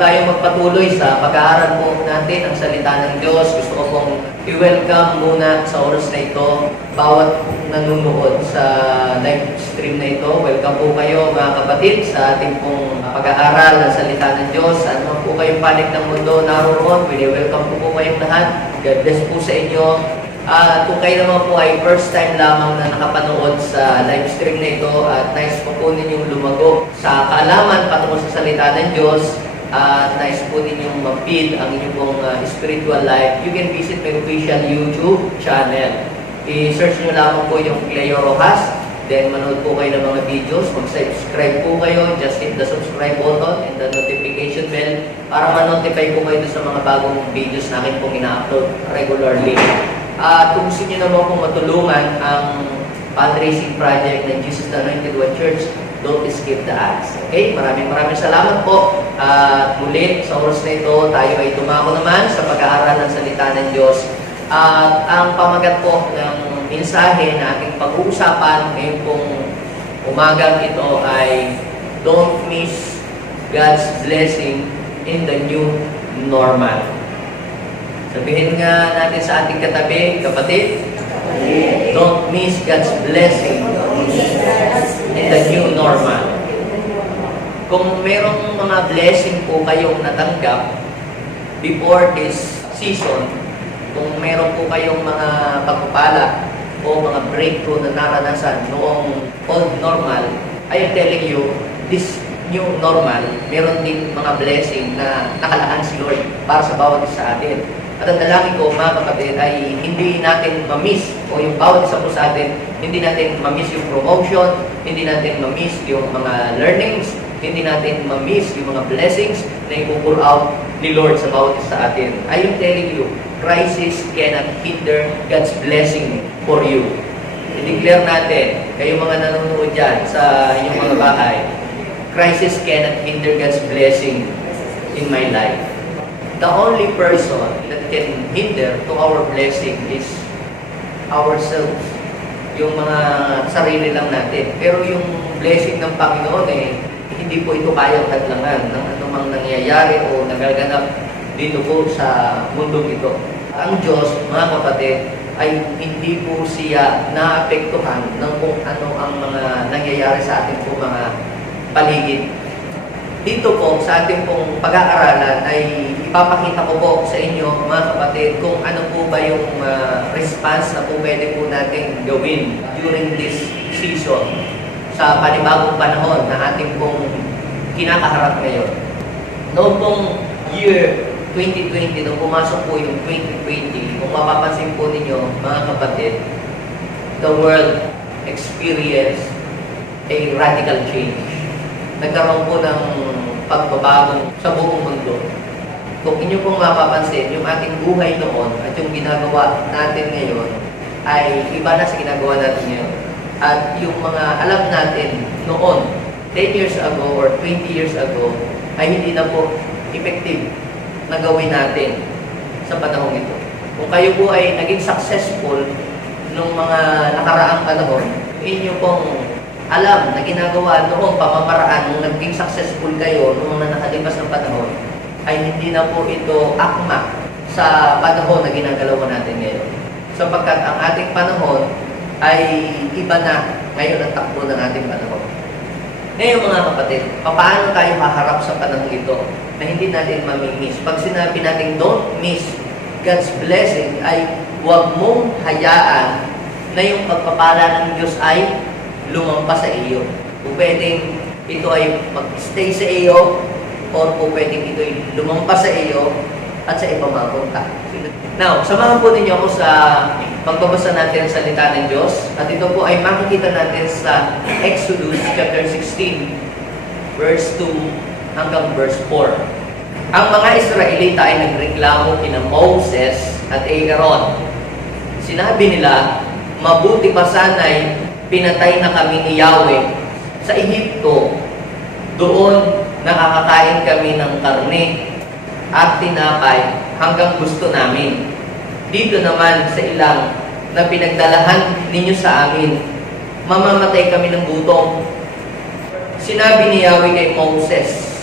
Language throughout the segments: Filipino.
tayo magpatuloy sa pag-aaral po natin ang salita ng Diyos, gusto ko pong i-welcome muna sa oras na ito bawat nanonood sa live stream na ito. Welcome po kayo mga kapatid sa ating pong pag-aaral ng salita ng Diyos. Ano po kayong panig ng mundo naroon, welcome po kayong lahat. God bless po sa inyo. Kung kayo naman po ay first time lamang na nakapanood sa live stream na ito at nais po po ninyong lumago sa kaalaman patungkol sa salita ng Diyos at nais po ninyong ma-feed ang inyong pong spiritual life, you can visit my official YouTube channel. I-search nyo lamang po yung Cleo Rojas, then manood po kayo ng mga videos, mag-subscribe po kayo, just hit the subscribe button and the notification bell para ma-notify po kayo sa mga bagong videos na akin pong ina-upload regularly. Kung gusto nyo naman pong matulungan ang fundraising project ng Jesus the Anointed One Church, don't skip the ads. Okay? Maraming salamat po. Muli, sa oras na ito, tayo ay tumako naman sa pag-aaral ng salita ng Diyos. Ang pamagat po ng mensahe na ating pag-uusapan ngayon pong umagang ito ay don't miss God's blessing in the new normal. Sabihin nga natin sa ating katabi, kapatid, don't miss God's blessing in the new normal. Kung merong mga blessing po kayong natanggap before this season, kung meron po kayong mga pagpapala o mga breakthrough na naranasan noong old normal, I am telling you, this new normal, meron din mga blessing na nakalaan si Lord para sa bawat isa sa atin. At ang dalangin ko, mga kapatid, ay hindi natin ma-miss o yung bawat isa po sa atin, hindi natin ma-miss yung promotion, hindi natin ma-miss yung mga learnings, hindi natin ma-miss yung mga blessings na i-pour out ni Lord sa bawat isa sa atin. I am telling you, crisis cannot hinder God's blessing for you. I-declare natin, kayo mga nanonood dyan sa inyong mga bahay, crisis cannot hinder God's blessing in my life. The only person that can hinder to our blessing is ourselves. Yung mga sarili lang natin. Pero yung blessing ng Panginoon hindi po ito kayang hadlangan ng anumang nangyayari o nagaganap dito po sa mundong ito. Ang Diyos, mga kapatid, ay hindi po siya naapektuhan ng kung ano ang mga nangyayari sa ating po mga paligid. Dito po, sa ating pong pag-aaralan ay ipapakita ko po sa inyo, mga kapatid, kung ano po ba yung response na po pwede po natin gawin during this season sa panibagong panahon na ating pong kinakaharap ngayon. Noong pong year 2020, nung pumasok po yung 2020, kung mapapansin po ninyo, mga kapatid, the world experienced a radical change. Nagkaroon po ng pagbabago sa buong mundo. Kung inyo pong mapapansin, yung ating buhay noon at yung ginagawa natin ngayon ay iba na sa ginagawa natin ngayon. At yung mga alam natin noon, 10 years ago or 20 years ago, ay hindi na po effective na gawin natin sa panahon ito. Kung kayo po ay naging successful nung mga nakaraang panahon, inyo pong alam na ginagawa noong pamamaraan nung naging successful kayo noong nakalipas ng panahon, ay hindi na po ito akma sa panahon na ginagalawan natin ngayon. Sapagkat ang ating panahon ay iba na ngayon ang takbo ng ating panahon. Ngayon mga kapatid, paano tayo haharap sa panahon ito na hindi natin mamimiss? Pag sinabi natin don't miss God's blessing, ay huwag mong hayaan na yung pagpapala ng Diyos ay lumampas sa iyo. Kung pwedeng ito ay mag-stay sa iyo, or kung pwedeng ito ay lumampas sa iyo at sa iba mapunta. Now, samahan po ninyo ako sa pagbabasa natin ang salita ng Diyos. At ito po ay makikita natin sa Exodus chapter 16, verse 2 hanggang verse 4. Ang mga Israelita ay nagreklamo kina Moses at Aaron. Sinabi nila, mabuti pa sana'y pinatay na kami ni Yahweh sa Ehipto. Doon nakakakain kami ng karne at tinapay hanggang gusto namin. Dito naman sa ilang na pinagdalahan ninyo sa amin, mamamatay kami ng gutom. Sinabi ni Yahweh kay Moses,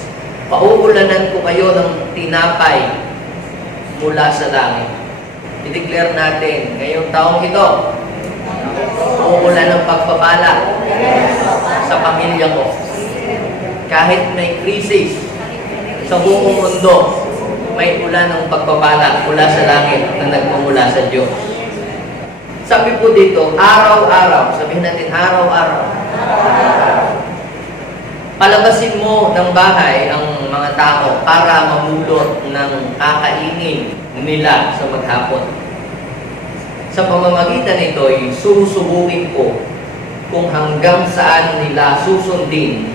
Pauulanan ko kayo ng tinapay mula sa langit. I-declare natin, ngayong taong ito, uulan ng pagpapala sa pamilya ko. Kahit may krisis sa buong mundo, may ulan ng pagpapala mula sa langit na nagmumula sa Diyos. Sabi po dito, araw-araw, sabihin natin araw-araw, palabasin mo ng bahay ang mga tao para mamulot ng kakainin nila sa maghapon. Sa pamamagitan nito'y susubukin ko kung hanggang saan nila susundin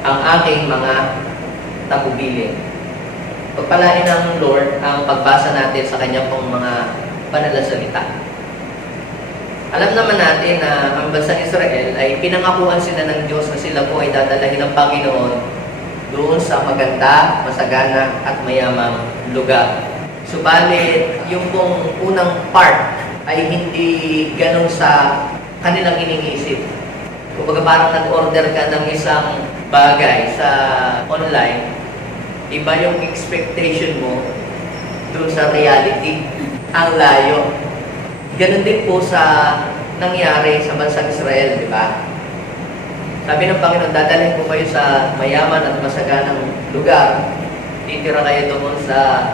ang aking mga tagubilin. Pagpalain ng Lord ang pagbasa natin sa kanya pong mga banal na salita. Alam naman natin na ang bansang Israel ay pinangakuan sila ng Diyos na sila po ay dadalahin ng Panginoon doon sa maganda, masagana at mayamang lugar. Subalit, yung pong unang part ay hindi ganun sa kanilang iniisip. Kung parang nag-order ka ng isang bagay sa online, iba yung expectation mo doon sa reality. Ang layo. Ganun din po sa nangyari sa bansang Israel, di ba? Sabi ng Panginoon, dadalhin ko kayo sa mayaman at masaganang lugar. Titira kayo doon sa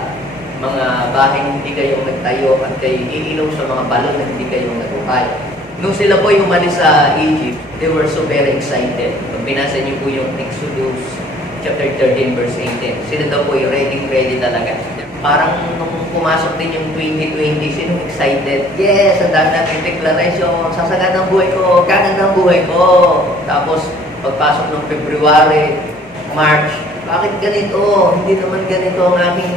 mga bahay hindi kayong nagtayo at kayo iinom sa mga balon na hindi kayong naguhay. Nung sila po yung umalis sa Egypt, they were so very excited. Pag binasa niyo po yung Exodus chapter 13 verse 18, sila daw po yung ready talaga. Parang nung pumasok din yung 2020, sinong excited? Yes, ang dami natin declaration, sasagad ang buhay ko, gaganda ang buhay ko. Tapos, pagpasok ng February, March, bakit ganito? Hindi naman ganito ang aking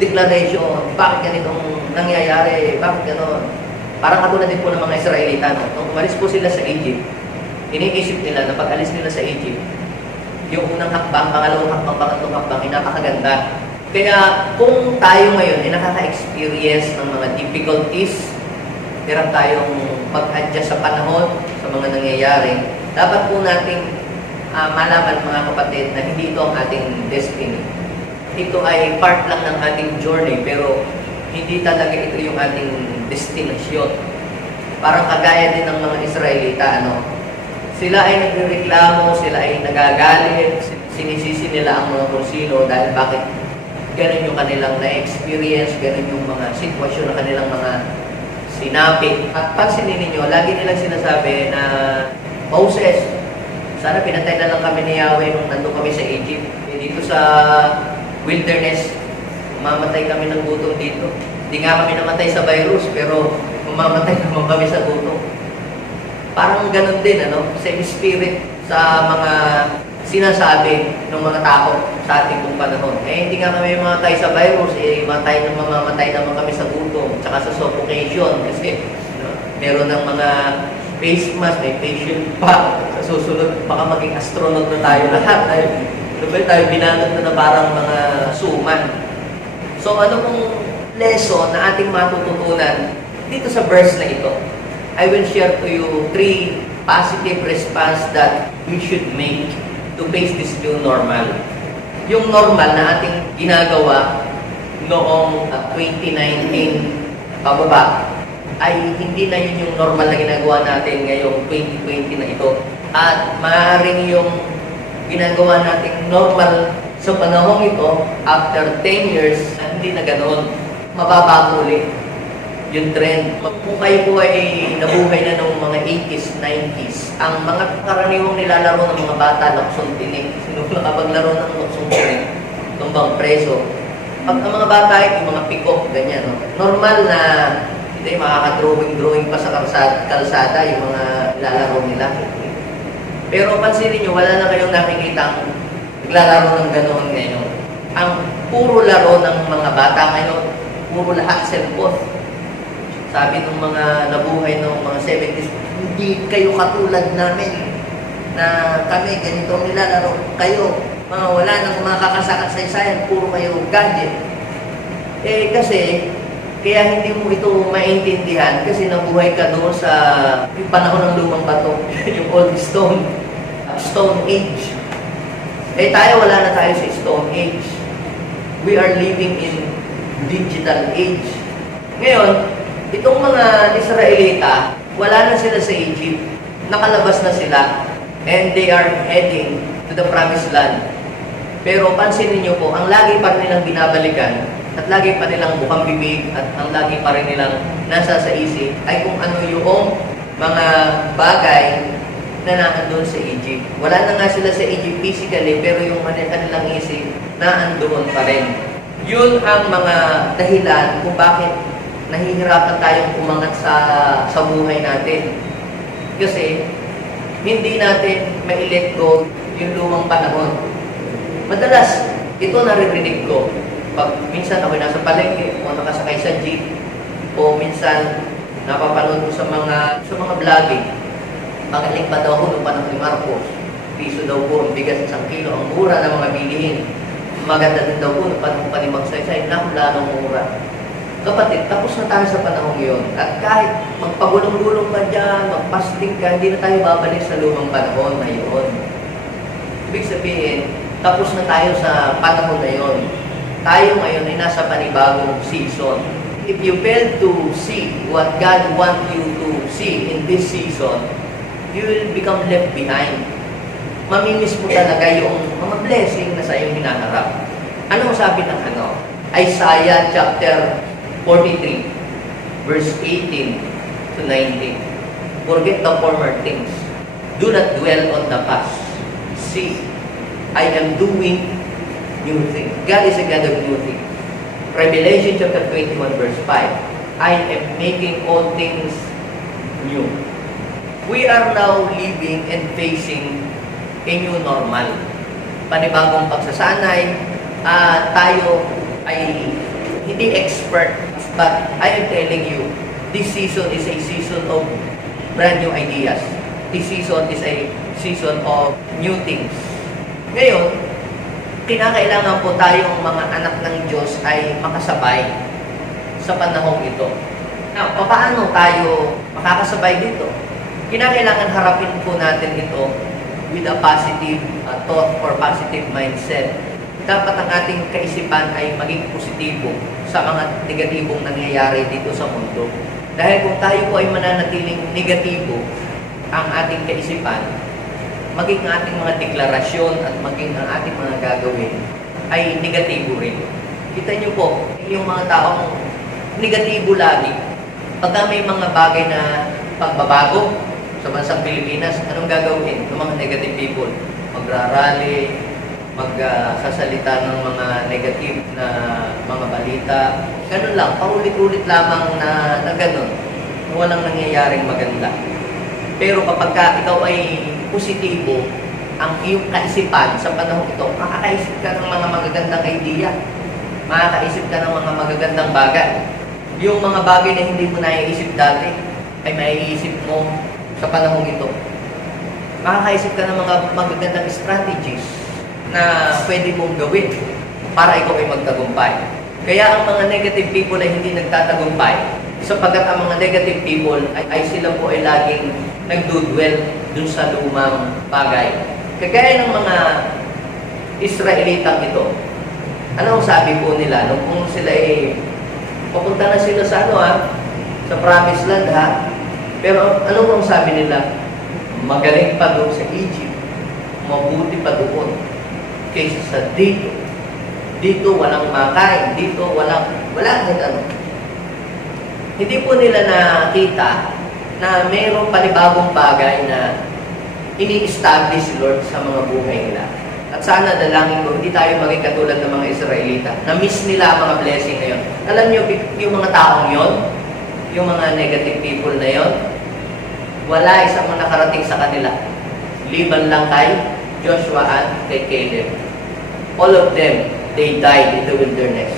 declaration. Bakit ganitong nangyayari? Bakit gano'n? Parang katulad din po ng mga Israelita. No? Nung umalis po sila sa Egypt, iniisip nila na pag-alis nila sa Egypt, yung unang hakbang, pangalawang hakbang, pangatlong hakbang, ay napakaganda. Kaya kung tayo ngayon ay nakaka-experience ng mga difficulties, hirap tayong mag-adjust sa panahon, sa mga nangyayari, dapat po nating malaman mga kapatid na hindi ito ang ating destiny. Ito ay part lang ng ating journey, pero hindi talaga ito yung ating destinasyon. Parang kagaya din ng mga Israelita, sila ay nagreklamo, sila ay nagagalit, sinisisi nila ang mga kung sino dahil bakit ganun yung kanilang na-experience, ganun yung mga sitwasyon na kanilang mga sinabi. At pansinin ninyo, lagi nilang sinasabi na, Moses, sana pinatay na lang kami ni Yahweh nung nandun kami sa Egypt. Dito sa wilderness, mamamatay kami ng gutom dito. Hindi nga kami namatay sa virus, pero mamamatay naman kami sa gutom. Parang ganun din, same spirit sa mga sinasabi ng mga tao sa ating kong panahon. Hindi nga kami mamatay sa virus, mamamatay naman kami sa gutom, tsaka sa suffocation, kasi meron ng mga face mask, may patient pa. Sa susunod, baka maging astronaut na tayo lahat. Tayo binanat na parang mga suman. So ano pong lesson na ating matututunan dito sa verse na ito? I will share to you 3 positive response that we should make to face this new normal. Yung normal na ating ginagawa noong 2019 pababa ay hindi na yun yung normal na ginagawa natin ngayong 2020 na ito. At maaaring yung ginagawa natin normal sa panahong ito, after 10 years, hindi na ganoon. Mababago ulit yung trend. Kung kayo po ay nabuhay na ng mga 80s, 90s, ang mga karaniwang nilalaro ng mga bata, luksong tinik. Sino nakapaglaro ng luksong tinik? Tumbang preso. Pag ang mga bata ay yung mga pikok, ganyan. Normal na hindi makaka-drawing pa sa kalsada yung mga nilalaro nila. Pero pansinin nyo, wala na kayong nakikita naglalaro ng ganoon ngayon. Ang puro laro ng mga bata ngayon, puro lahat cellphone. Sabi ng mga nabuhay ng mga 70s, hindi kayo katulad namin na kami ganito ang nilalaro. Kayo, mga wala nang mga kakasakasaysayan, puro kayo gadget. Kasi, kaya hindi mo ito maintindihan kasi nabuhay ka doon sa yung panahon ng lumang bato, yung old stone age. Eh tayo, wala na tayo sa Stone Age. We are living in digital age. Ngayon, itong mga Israelita, wala na sila sa Egypt. Nakalabas na sila. And they are heading to the promised land. Pero pansinin niyo po, ang lagi pa nilang binabalikan at lagi pa nilang bukang bibig at ang lagi pa rin nilang nasa sa isip ay kung ano yung mga bagay na naandun sa Egypt. Wala na nga sila sa Egypt physically, pero yung kanilang isip naandoon pa rin. Yun ang mga dahilan kung bakit nahihirapan tayong umangat sa buhay natin. Kasi hindi natin ma-let go yung lumang panahon. Madalas, ito naririnig ko. Pag minsan ako nasa palengke o nakasakay sa jeep o minsan napapanood ko sa mga vlogging. Magaling pa daw ako noong panahon ni Marcos. Piso daw po ang bigas isang kilo. Ang mura ng mga bilihin. Maganda din daw po noong panahon pa ni Magsaysay. Naku, lalong mura. Kapatid, tapos na tayo sa panahon yun. At kahit magpagulong-gulong ka dyan, magpasting ka, hindi na tayo babalik sa lumang panahon na yun. Ibig sabihin, tapos na tayo sa panahon na yun. Tayo ngayon ay nasa panibagong season. If you fail to see what God wants you to see in this season, you will become left behind. Mamimiss mo talaga yung mga blessing na sa iyong hinaharap. Ano sabi ng Isaiah chapter 43, verse 18 to 19. Forget the former things. Do not dwell on the past. See, I am doing new things. God is a God of new things. Revelation chapter 21, verse 5. I am making all things new. We are now living and facing a new normal. Panibagong pagsasanay. Tayo ay hindi expert, but I am telling you, this season is a season of brand new ideas. This season is a season of new things. Ngayon, kinakailangan po tayong mga anak ng Diyos ay makasabay sa panahong ito. Now, paano tayo makakasabay dito? Kinakailangan harapin po natin ito with a positive thought or positive mindset. Dapat ang ating kaisipan ay maging positibo sa mga negatibong nangyayari dito sa mundo. Dahil kung tayo po ay mananatiling negatibo ang ating kaisipan, maging ating mga deklarasyon at maging ang ating mga gagawin ay negatibo rin. Kita niyo po, yung mga taong negatibo lagi, pagka may mga bagay na pagbabago sa bansang Pilipinas, anong gagawin ng mga negative people? Magrarally, magsasalita ng mga negative na mga balita. Ganun lang, paulit-ulit lamang na ganun. Walang nangyayaring maganda. Pero kapag ikaw ay positibo, ang iyong kaisipan sa panahon ito, makakaisip ka ng mga magagandang idea. Makakaisip ka ng mga magagandang bagay. Yung mga bagay na hindi mo naiisip dati, ay maiisip mo sa panahon ito. Makakaisip ka ng mga magagandang strategies na pwede mong gawin para ikaw ay magtagumpay. Kaya ang mga negative people ay hindi nagtatagumpay sapagkat ang mga negative people ay sila po ay laging nagdudwell dun sa lumang bagay. Kagaya ng mga Israelitang ito, ano ang sabi po nila nung kung sila ay papunta na sila sa sa promised land pero ano ang sabi nila? Magaling pa doon sa Egypt, mabuti pa doon kaysa sa dito. Dito walang makain, dito wala kahit ano. Hindi po nila nakita na mayroong panibagong bagay na ini-establish si Lord sa mga buhay nila. At sana dalangin ko, hindi tayo maging katulad ng mga Israelita. Na-miss nila ang mga blessing na yun. Alam niyo, yung mga taong yon, yung mga negative people na yon, wala isang nakarating sa kanila. Liban lang kay Joshua at kay Caleb. All of them, they died in the wilderness.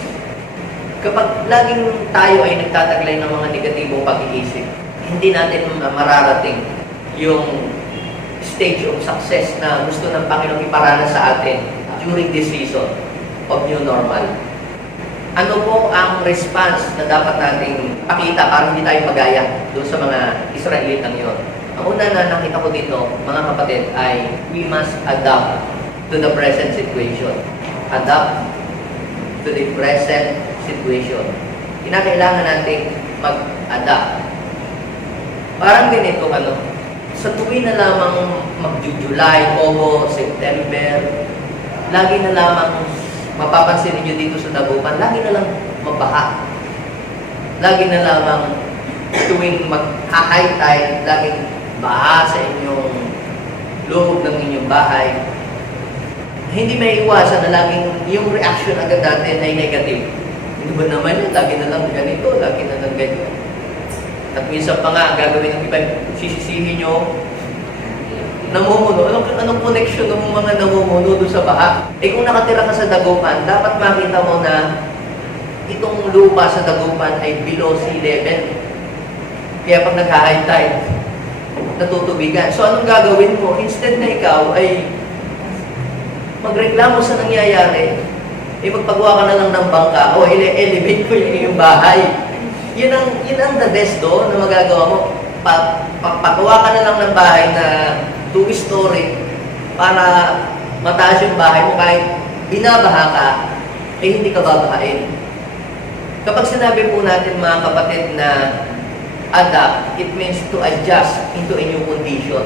Kapag laging tayo ay nagtataglay ng mga negatibong pag-iisip, hindi natin mararating yung stage of success na gusto ng Panginoong iparanas sa atin during this season of new normal. Ano po ang response na dapat nating pakita para hindi tayo magaya doon sa mga Israelitang yon? Ang una na nakita ko dito, mga kapatid, ay we must adapt to the present situation. Adapt to the present situation. Kinakailangan natin mag-adapt. Parang ganito, sa tuwi na lamang mag-July, August, September, lagi na lamang, mapapansin niyo dito sa Dagupan, lagi na lang mabaha. Lagi na lamang tuwing mag-high tide, laging baha sa inyong loob ng inyong bahay. Hindi may iwasan na laging yung reaction agad natin ay negative. Hindi ba naman yun? Lagi na lang ganito, lagi na lang ganyan. At minsan pa nga, gagawin ng iba, sisisihin nyo, namumuno. Anong connection ng mga namumuno doon sa baha? Kung nakatira ka sa Dagupan, dapat makita mo na itong lupa sa Dagupan ay below sea level. Kaya pag nagka-high tide, natutubigan. So anong gagawin mo? Instead na ikaw ay magreklamo sa nangyayari, magpagawa ka na lang ng bangka o elevate ko yung iyong bahay. Yun ang the best doon na magagawa mo. Pagawa ka na lang ng bahay na 2-story para mataas yung bahay mo kahit binabaha ka, hindi ka babahain. Kapag sinabi po natin mga kapatid na adapt, it means to adjust into a new condition.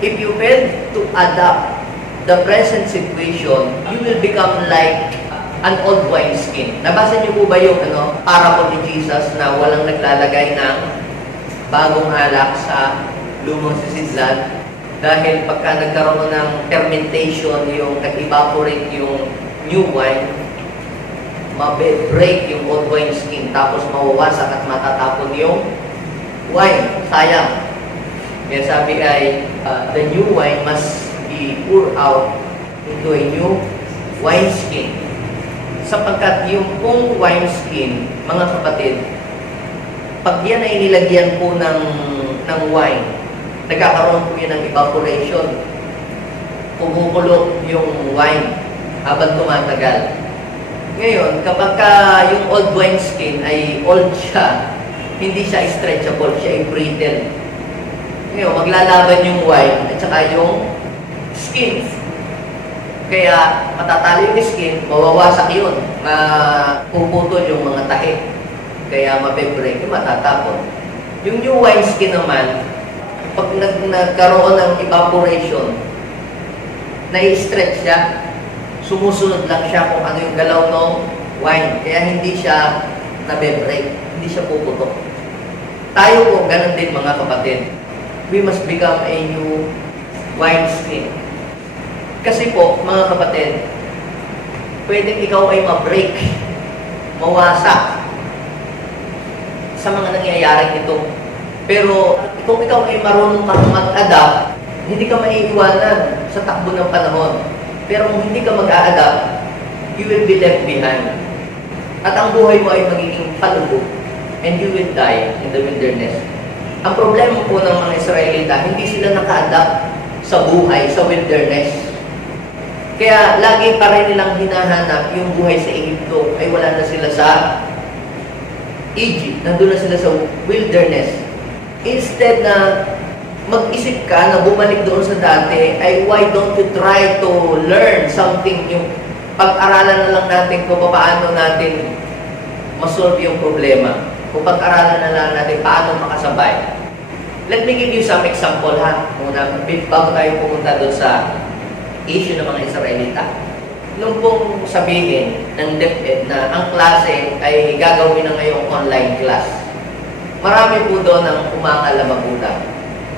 If you fail to adapt the present situation, you will become like an old wineskin. Nabasa niyo po ba yung parable ni Jesus na walang naglalagay ng bagong alak sa lumang sisidlan? Dahil pagka nagkaroon ng fermentation, yung nag-evaporate yung new wine, mabe-break yung old wineskin, tapos mawawasak at matatapon yung wine. Sayang. Kaya sabi ay, the new wine must be poured out into a new wineskin. Sapagkat yung pong wineskin, mga kapatid, pag yan ay nilagyan po ng wine, nagkakaroon po yan ng evaporation. Kumukulo yung wine habang tumatagal. Ngayon, kapag yung old wineskin ay old siya, hindi siya stretchable, siya ay brittle. Ngayon, maglalaban yung wine at saka yung skin. Kaya matatalo yung skin, mawawasak yun, mapuputol yung mga tahi. Kaya mape-break, matatapon. Yung new wine skin naman, pag nagkaroon ng evaporation, na-stretch siya, sumusunod lang siya kung ano yung galaw ng wine. Kaya hindi siya nabe-break, hindi siya puputok. Tayo po, ganun din mga kapatid. We must become a new wine skin. Kasi po, mga kapatid, pwedeng ikaw ay ma-break, mawasak sa mga nangyayaring ito. Pero kung ikaw ay marunong kang mag-adapt, hindi ka maiiwanan sa takbo ng panahon. Pero kung hindi ka mag-a-adapt, you will be left behind. At ang buhay mo ay magiging palubog, and you will die in the wilderness. Ang problema po ng mga Israelita, hindi sila naka-adapt sa buhay, sa wilderness. Kaya lagi pa rin nilang hinahanap yung buhay sa Egypto, ay wala na sila sa Egypt, nandun na sila sa wilderness. Instead na mag-isip ka na bumalik doon sa dati, ay why don't you try to learn something, yung pag-aralan na lang natin kung paano natin masolve yung problema. Kung pag-aralan na lang natin paano makasabay. Let me give you some example ha. Muna, bago tayo pumunta doon sa issue ng mga Israelita. Nung pong sabihin ng DepEd na ang klase ay gagawin na ngayong online class, marami po doon ang umakalabagutan.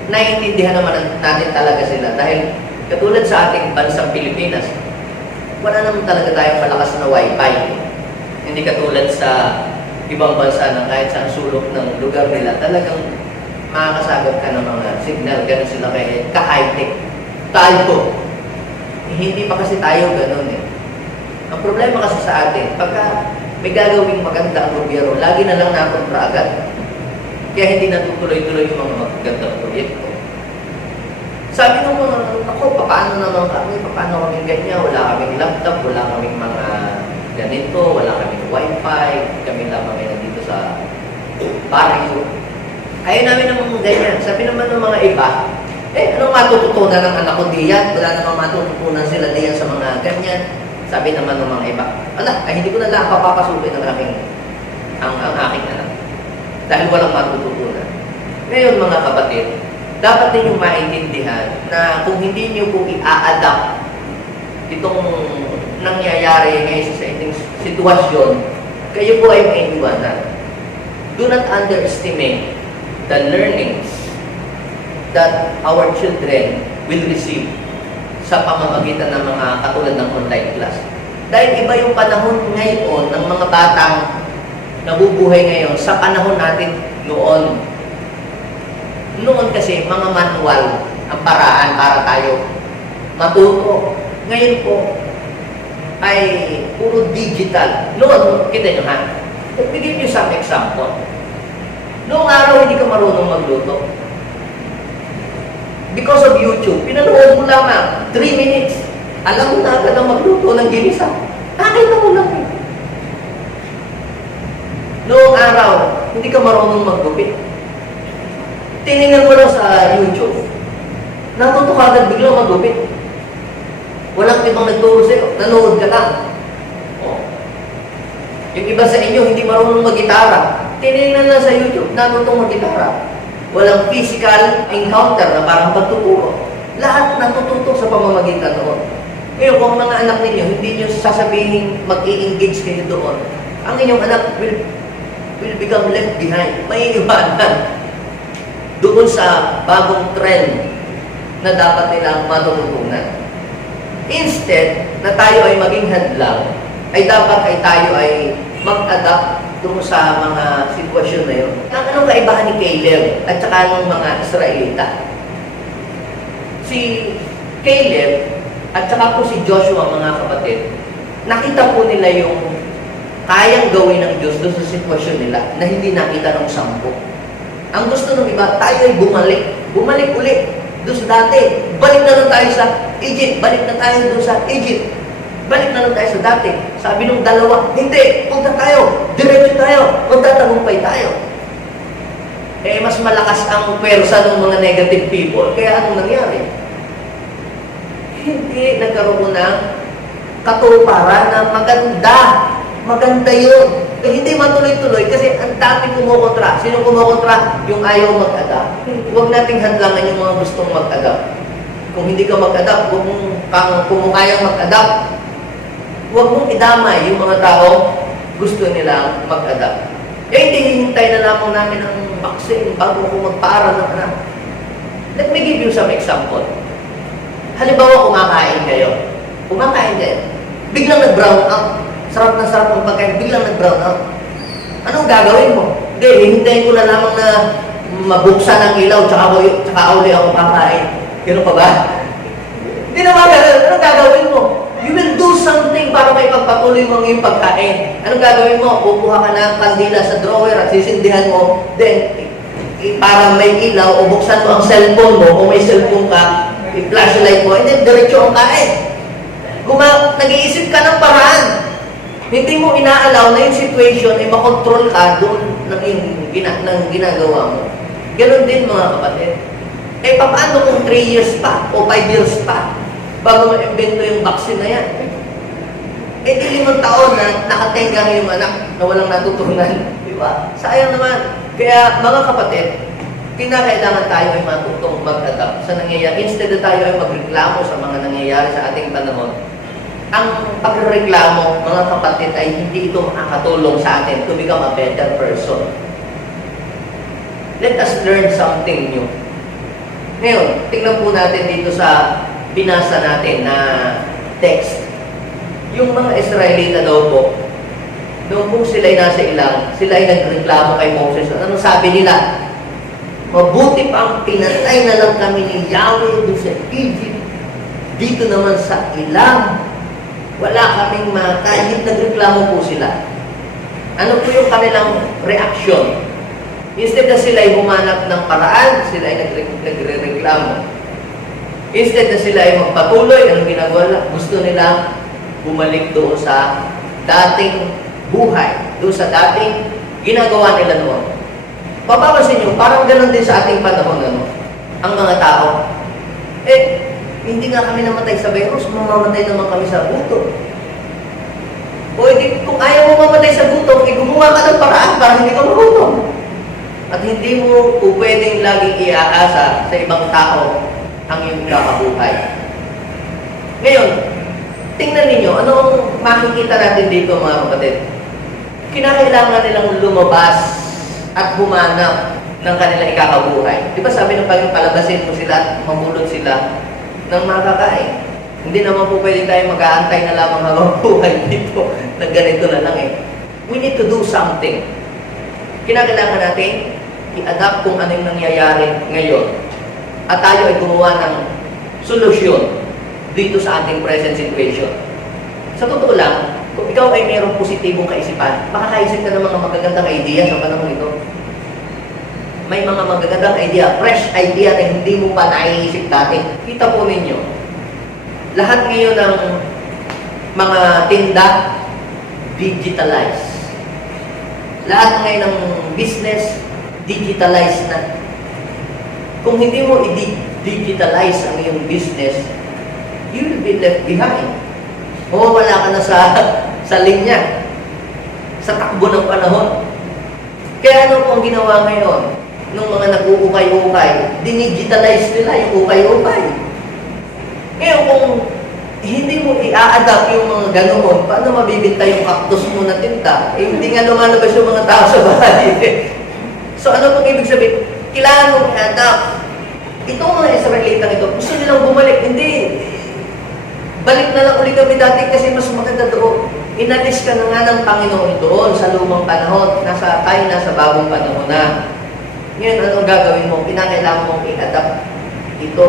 Naiintindihan naman natin talaga sila dahil katulad sa ating bansang Pilipinas, wala naman talaga tayong malakas na wifi. Hindi katulad sa ibang bansa na kahit saan sulok ng lugar nila, talagang makakasagap ka ng mga signal. Ganun sila ka-high-tech. Tayo, hindi pa kasi tayo ganun eh. Ang problema kasi sa atin, pagka may gagawing maganda ang gobyerno, lagi na lang nakontra agad. Kaya hindi natutuloy-tuloy yung mga magagandang proyekto. Sabi nung mga, ako, paano naman kami? Paano kaming ganyan? Wala kaming laptop, wala kaming mga ganito, wala kaming wifi, kami lamang ay nandito sa barrio. Ayaw namin naman ganyan. Sabi naman ng mga iba, Anong matututunan ng anak ko diyan? Wala namang matututunan sila diyan sa mga ganyan. Sabi naman ng mga iba, hindi ko na lang papapasukin ang aking anak. Dahil walang matututunan. Ngayon mga kapatid, dapat ninyong maintindihan na kung hindi niyo po i-a-adapt itong nangyayari ngayon sa iting sitwasyon, kayo po ay maiiwanan. Do not underestimate the learnings that our children will receive sa pamamagitan ng mga katulad ng online class. Dahil iba yung panahon ngayon ng mga batang nabubuhay ngayon sa panahon natin noon. Noon kasi mga manual ang paraan para tayo matuto. Ngayon po ay puro digital. Noon, kita nyo ha? Bigyan nyo some example. Noong araw hindi ka marunong magluto. Because of YouTube, pinanood mo lamang 3 minutes. Alam mo na agad ang magluto ng ginisa. Nakita mo lang eh. Noong araw, hindi ka marunong maggupit. Tinignan mo lang sa YouTube. Natuto ka agad biglang maggupit. Walang ibang nagturo sa'yo. Nanood ka lang. Yung iba sa inyo, hindi marunong mag-gitara. Tinignan lang sa YouTube, natutong mag-gitara. Walang physical encounter na parang pagtuturo. Lahat natututo sa pamamagitan noon. Ngayon, kung mga anak ninyo, hindi nyo sasabihin mag-i-engage kayo doon, ang inyong anak will become left behind. May iwanan doon sa bagong trend na dapat nilang matututunan. Instead, na tayo ay maging hadlang, ay dapat tayo ay mag-adapt doon sa mga sitwasyon na yun. Anong kaibahan ni Caleb at saka ng mga Israelita? Si Caleb at saka po si Joshua, mga kapatid, nakita po nila yung kayang gawin ng Diyos doon sa sitwasyon nila na hindi nakita ng 10. Ang gusto ng iba, tayo ay bumalik ulit doon sa dati. Balik na lang tayo sa Egypt, balik na tayo doon sa Egypt. Balik na lang tayo sa dati. Sabi nung dalawa, hindi, punta tayo, diretso tayo, magtatagumpay tayo. Mas malakas ang pwersa ng mga negative people. Kaya anong nangyari? Hindi nagkaroon ng katuparan na maganda yun. Hindi matuloy-tuloy kasi ang dami kumukontra. Sino kumukontra? Yung ayaw mag-adapt. Huwag nating hadlangan yung mga gustong mag-adapt. Kung hindi ka mag-adapt, kung kayang mag-adapt, huwag mong idamay yung mga tao gusto nilang mag-adapt. Hindi hihintay na lamang namin ang vaccine bago ko magpaaral ng anak. Let me give you some example. Halimbawa, kumakain kayo. Biglang nag-brown out. Sarap na sarap ang pagkain, biglang nag-brown out. Anong gagawin mo? Hindi, hihintayin ko na lamang na mabuksan ang ilaw, tsaka uli ako kakain. Gano'n pa ba? Hindi naman gano'n. Anong gagawin mo? You will do something para may pagpatuloy mo ang iyong pagkain. Anong gagawin mo? Kukuha ka ng kandila sa drawer at sisindihan mo. Then, para may ilaw, o buksan mo ang cellphone mo, kung may cellphone ka, i-flashlight mo, and then diretso ang kain. Nag-iisip ka ng paraan. Hindi mo inaalaw na yung situation ay makontrol ka doon ng ginagawa mo. Ganon din mga kapatid. Paano kung 3 years pa o 5 years pa bago ma-invento yung vaccine na yan? Di 5 taon na nakatenga yung anak na walang natutunan. Diba? Sayang naman. Kaya mga kapatid, kinakailangan tayo ay matutong mag-adapt sa nangyayari. Instead na tayo ay magreklamo sa mga nangyayari sa ating panahon, ang pagreklamo, mga kapatid, ay hindi ito makakatulong sa atin to become a better person. Let us learn something new. Ngayon, tingnan po natin dito sa binasa natin na text. Yung mga Israelita daw po, noong po sila ay nasa ilang, sila ay nagreklamo kay Moses. Ano sabi nila? Mabuti pang pinatay na lang kami ni Yahweh doon sa Egypt. Dito naman sa ilang, wala kaming kahit nagreklamo po sila. Ano po yung kanilang reaksyon? Instead na sila ay humanap ng paraan, sila ay nagre-reklamo. Instead na sila ay magpatuloy, anong ginagawa nila? Gusto nila bumalik doon sa dating buhay, doon sa dating ginagawa nila noon. Papapansin nyo, parang ganoon din sa ating panahon, ang mga tao, Hindi nga kami namatay sa virus, mamamatay naman kami sa gutom. O kung ayaw mo mamatay sa gutom, gumawa ka ng paraan para hindi ka magutom. At hindi mo pwedeng laging iaasa sa ibang tao ang iyong kakabuhay. Ngayon, tingnan ninyo, anong makikita natin dito mga kapatid? Kinakailangan nilang lumabas at humanap ng kanilang ikakabuhay. Di ba sabi ng Panginoon, palabasin mo sila at mamulot sila ng makakain. Hindi naman po pwede tayo mag-aantay na lamang habang buhay dito na ganito na lang eh. We need to do something. Kinakailangan natin i-adapt kung ano yung nangyayari ngayon. At tayo ay gumawa ng solusyon dito sa ating present situation. Sa totoo lang, kung ikaw ay mayroong positibong kaisipan, makakaisip ka ng mga magagandang idea sa panahon ito. May mga magagandang idea, fresh idea na hindi mo pa naiisip dati. Kita po ninyo, lahat ngayon ng mga tinda, digitalized. Lahat ngayon ng business, digitalized na. Kung hindi mo i-digitalize ang iyong business, you will be left behind. O wala ka na sa linya, sa takbo ng panahon. Kaya ano pong ginawa ngayon? Nung mga nag-uukay-ukay, dinigitalize nila yung ukay-ukay. Ngayon kung hindi mo i-a-adapt yung mga ganoon, paano mabibinta yung cactus mo na tinta? Hindi nga lumalabas yung mga tao sa bahay. So ano pong ibig sabihin? Kailangan mong i-adapt. Itong mga Israelitang ito, gusto nilang bumalik. Hindi. Balik na lang ulit kami dati kasi mas maganda doon. Inalis ka na nga ng Panginoon doon sa lumang panahon. Tayo nasa bagong panahon na. Ngayon, anong gagawin mo? Kinakailangan mong i-adapt ito.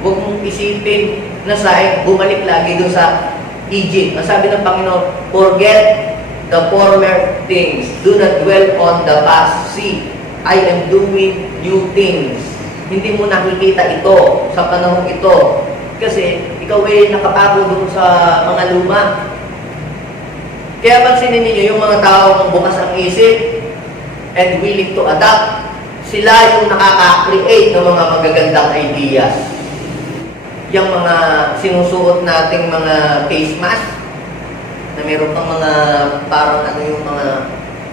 Huwag mong isipin na bumalik lagi doon sa Egypt. Ang sabi ng Panginoon, forget the former things. Do not dwell on the past. See, I am doing new things. Hindi mo nakikita ito sa panahon ito. Kasi ikaw ay nakapako doon sa mga luma. Kaya pansinin ninyo, yung mga taong bukas ang isip and willing to adapt, sila yung nakaka-create ng mga magagandang ideas. Yung mga sinusuot nating mga face mask, na meron pang mga parang yung mga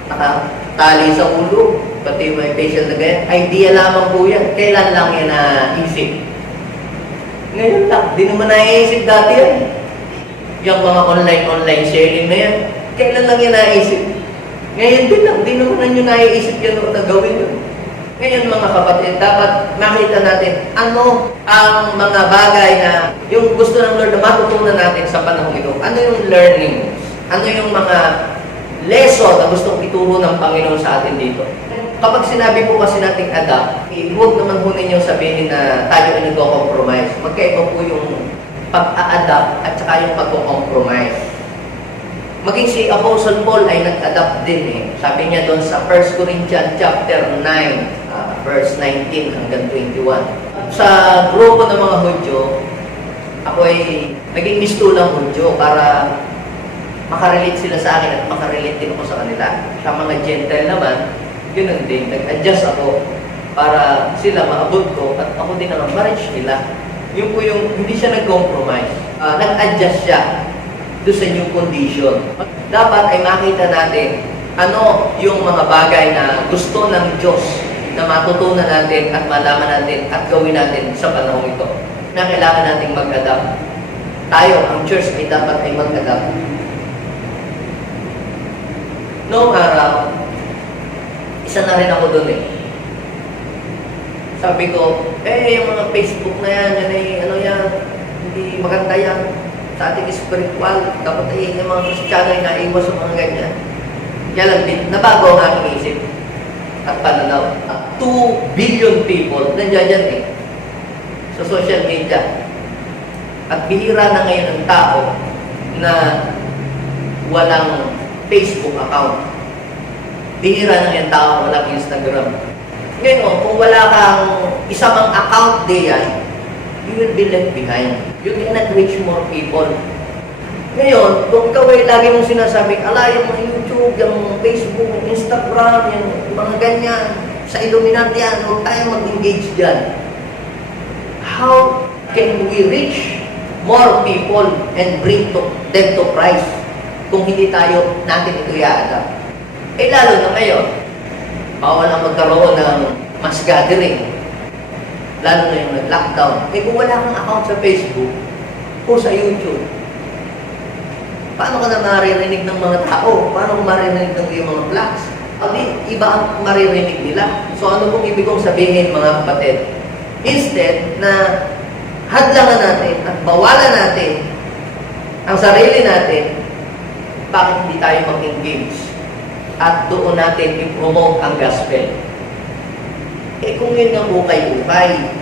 nakatali sa ulo, pati may facial na ganyan, idea lamang po yan. Kailan lang yan na-isip? Ngayon lang, di naman naiisip dati yan. Yung mga online selling na yan, kailan lang yan naisip? Ngayon din lang, di naman nyo naiisip yan o nagawin yun. Ngayon mga kapatid, dapat makita natin ano ang mga bagay na yung gusto ng Lord na matutunan natin sa panahon ito. Ano yung learning? Ano yung mga lesson na gustong ituro ng Panginoon sa atin dito? Kapag sinabi po kasi nating adapt, huwag naman po ninyong sabihin na tayo ay nag-compromise. Magkaiba po yung pag-a-adapt at saka yung pag-compromise. Maging si Apostle Paul ay nag-adapt din eh. Sabi niya doon sa 1 Corinthians chapter 9, verse 19 hanggang 21. Sa grupo ng mga Hudyo, ako ay naging mistulang Hudyo para makarelate sila sa akin at makarelate din ako sa kanila. Sa mga Gentile naman, ganoon din, nag-adjust ako para sila maabot ko at ako din ang marriage nila. Yun po yung, hindi siya nag-compromise. Nag-adjust siya doon sa new condition. Dapat ay makita natin ano yung mga bagay na gusto ng Diyos na matutunan natin at malaman natin at gawin natin sa panahon ito. Na kailangan nating mag-adapt. Tayo, ang church ay dapat ay mag-adapt. Noong araw, isa na rin ako doon eh. Sabi ko, yung mga Facebook na yan, yan ay, ano yan, hindi maganda yan. Sa ating spiritual, dapat ay yung mga Kristiyano ay naiwas sa mga ganyan. Kaya lang din, nabago ang aking isip at pananaw. 2 billion people, nandiyan yan eh, sa social media. At bihira na ngayon ang tao na walang Facebook account. Bihira na yung tao walang Instagram. Ngayon, kung wala kang isa mang account diyan, you will be left behind. You cannot reach more people. Ngayon, kung ikaw ay lagi mong sinasabing, yung mga YouTube, yung Facebook, yung Instagram, yung mga ganyan, sa Illuminati yan, huwag tayo mag-engage dyan. how can we reach more people and bring them to Christ kung hindi natin ito i-adapt? Eh lalo na ngayon, bawal ang magkaroon ng mass gathering. Lalo na yung nag-lockdown. Eh kung wala kang account sa Facebook o sa YouTube, paano ka na maririnig ng mga tao? Paano ka maririnig ng iyong mga vlogs? Iba ang maririnig nila. So ano pong ibig kong sabihin mga kapatid? Instead na hadlangan natin at bawalan natin ang sarili natin, bakit hindi tayo mag-engage at doon natin i-promote ang gospel? Eh kung yun ang ukay-ukay,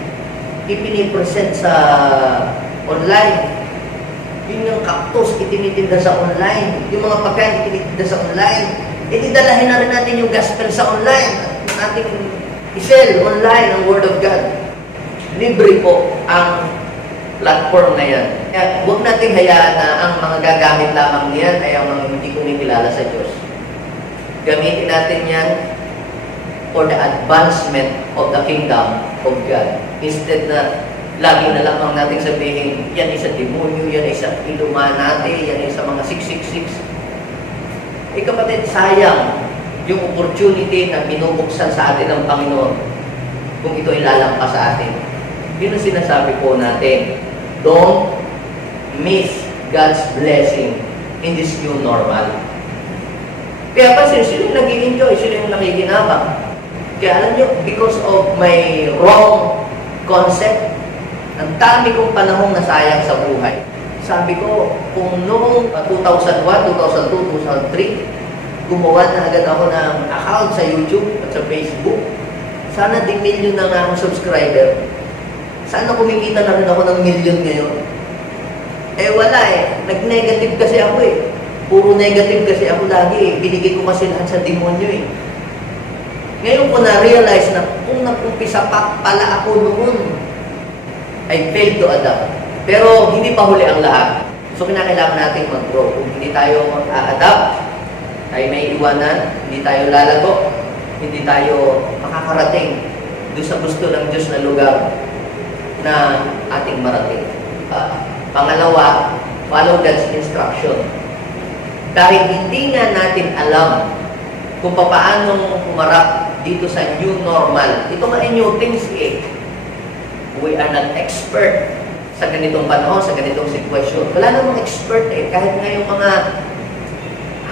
ipinipresent sa online, yun yung cactus itinitinda sa online, yung mga pagkain itinitinda sa online, itidalahin na rin natin yung gospel sa online, at ating i-sell online ang Word of God. Libre po ang platform na yan. Kaya huwag natin hayaan na ang mga gagamit lamang niyan ay ang mga hindi kumikilala sa Diyos. Gamitin natin yan for the advancement of the kingdom of God. Instead na lagi na lamang natin sabihin, yan ay sa demonyo, yan ay sa Illuminati, yan ay sa mga 666. Eh kapatid, sayang yung opportunity na binubuksan sa atin ng Panginoon kung ito ay lalampas sa atin. Yun ang sinasabi po natin. Don't miss God's blessing in this new normal. Kaya pa sila yung nag-i-enjoy, sila yung nakikinabang. Kaya alam nyo, because of my wrong concept, ang dami kong panahong nasayang sa buhay. Sabi ko, kung noong 2001, 2002, 2003, gumawa na agad ako ng account sa YouTube at sa Facebook, sana di million na nga akong subscriber. Sana kumikita na rin ako ng million ngayon. Eh wala eh. Nag-negative kasi ako eh. Puro negative kasi ako lagi eh. Binigay ko kasi lahat sa demonyo eh. Ngayon ko na-realize na kung nag-umpisa pa pala ako noon, I failed to adapt. Pero hindi pa huli ang lahat. So kinakailangan natin mag-grow. Kung hindi tayo mag-a-adapt, tayo may iwanan, hindi tayo lalago, hindi tayo makakarating doon sa gusto ng Diyos na lugar na ating marating. Pangalawa, follow God's instruction. Dahil hindi nga natin alam kung paano humarap dito sa new normal. Ito nga ay new things eh. We are not expert sa ganitong panahon, sa ganitong sitwasyon. Wala namang expert eh. Kahit nga yung mga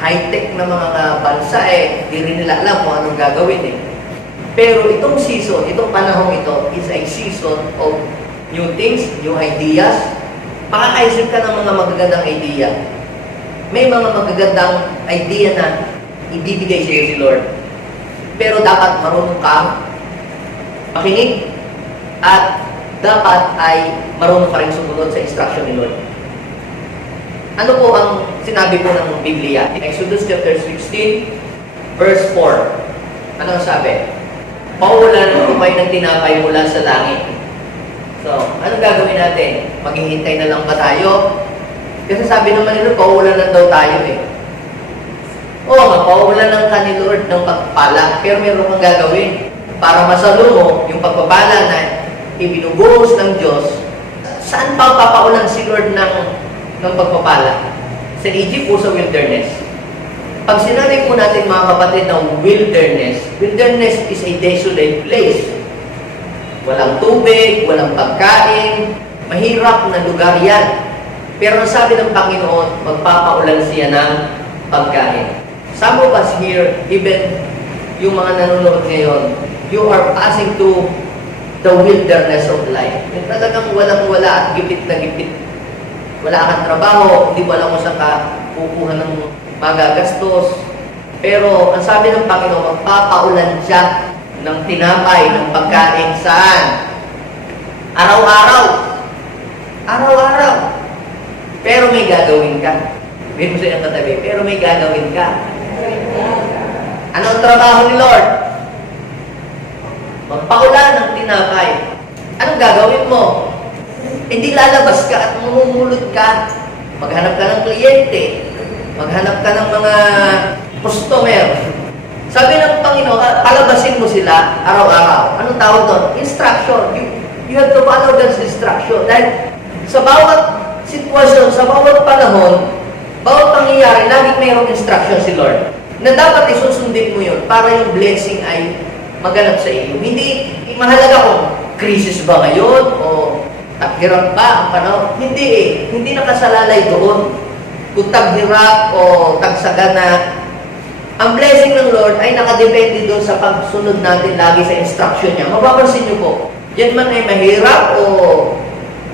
high-tech na mga bansa eh, di rin nila alam kung anong gagawin eh. Pero itong season, itong panahon ito, is a season of new things, new ideas. Makakaisip ka ng mga magagandang idea. May mga magagandang idea na ibibigay sa iyo si Lord. Pero dapat marunong kang makinig at dapat ay marunong ka rin sumunod sa instruction ni Lord. Ano po ang sinabi po ng Biblia? Exodus chapter 16, verse 4. Ano ang sabi? Paulan ng kumay ng tinapay mula sa langit. So, anong gagawin natin? Maghihintay na lang ba tayo? Kasi sabi naman nila, paulan na daw tayo eh. Oo nga, paulan ng ka ni Lord ng pagpapala. Pero meron kang gagawin para masalo mo yung pagpapala na ibinubuhos ng Diyos. Saan pa papaulan si Lord ng pagpapala? Sa Egypt o sa wilderness? Pag sinabi po natin mga kapatid ng wilderness is a desolate place. Walang tubig, walang pagkain, mahirap na lugar yan. Pero ang sabi ng Panginoon, magpapaulan siya ng pagkain. Some of us here, even yung mga nanonood ngayon, you are passing to the wilderness of life. Yung talagang walang-wala at gipit na gipit. Wala kang trabaho, hindi mo alam kung saan ka kukuha ng magagastos. Pero ang sabi ng Panginoon, magpapaulan siya ng tinapay, ng pagkain saan? Araw-araw. Araw-araw. Pero may gagawin ka. May mo sa iyong katabi, pero may gagawin ka. Ano ang trabaho ni Lord? Magpaulan ng tinapay. Anong gagawin mo? Hindi lalabas ka at mamumulot ka. Maghanap ka ng kliyente. Maghanap ka ng mga customer. Sabi ng Panginoon, palabasin mo sila araw-araw. Anong tawag doon? Instruction. You have to follow God's instruction. Dahil sa bawat sitwasyon, sa bawat panahon, bawat pangyayari, laging mayroong instruction si Lord na dapat isusundin mo yun para yung blessing ay maganap sa iyo. Hindi mahalaga kung krisis ba ngayon o taghirap ba ang panahon. Hindi eh. Hindi nakasalalay doon. Kung taghirap o tagsagana, ang blessing ng Lord ay nakadepende doon sa pagsunod natin lagi sa instruction niya. Mapapansin niyo po, yan man ay mahirap o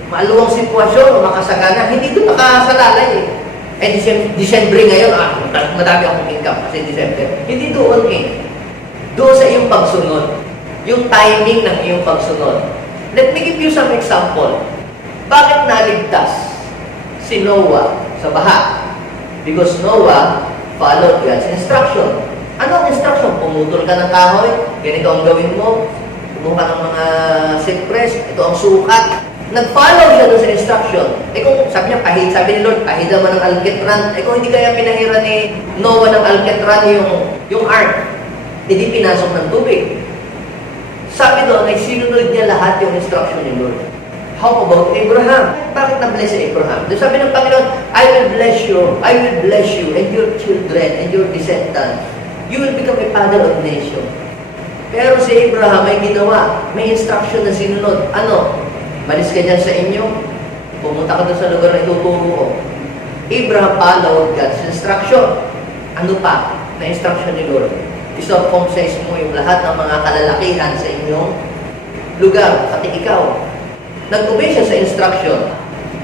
maluwang sitwasyon o makasagana, hindi doon nakasalalay eh. Eh, Disyembre ngayon, madami akong income kasi Disyembre. Hindi doon eh. Doon sa iyong pagsunod. Yung timing ng iyong pagsunod. Let me give you some example. Bakit naligtas si Noah sa baha? Because Noah followed God's instruction. Ano ang instruction? Pumutol ka ng kahoy, ganito ang gawin mo. Kumuha ka ng mga cypress, ito ang sukat. Nag-follow siya doon sa instruction. Eh kung sabi niya, sabi ni Lord, pahid naman ng alketran. Eh kung hindi kaya pinahira ni Noah ng alketran yung ark, hindi pinasok ng tubig. Sabi doon ay sinunod niya lahat yung instruction ni Lord. How about Abraham? Bakit na-bless si Abraham? Doon sabi ng Panginoon, I will bless you, and your children, and your descendants. You will become a father of nation. Pero si Abraham ay ginawa, may instruction na sinunod. Ano? Malis ka dyan sa inyo, pumunta ka doon sa lugar na ituturo ko. Abraham followed God's instruction. Ano pa na instruction ni Lord? I-circumcise mo yung lahat ng mga kalalakihan sa inyong lugar, pati ikaw. Nag-obey siya sa instruction.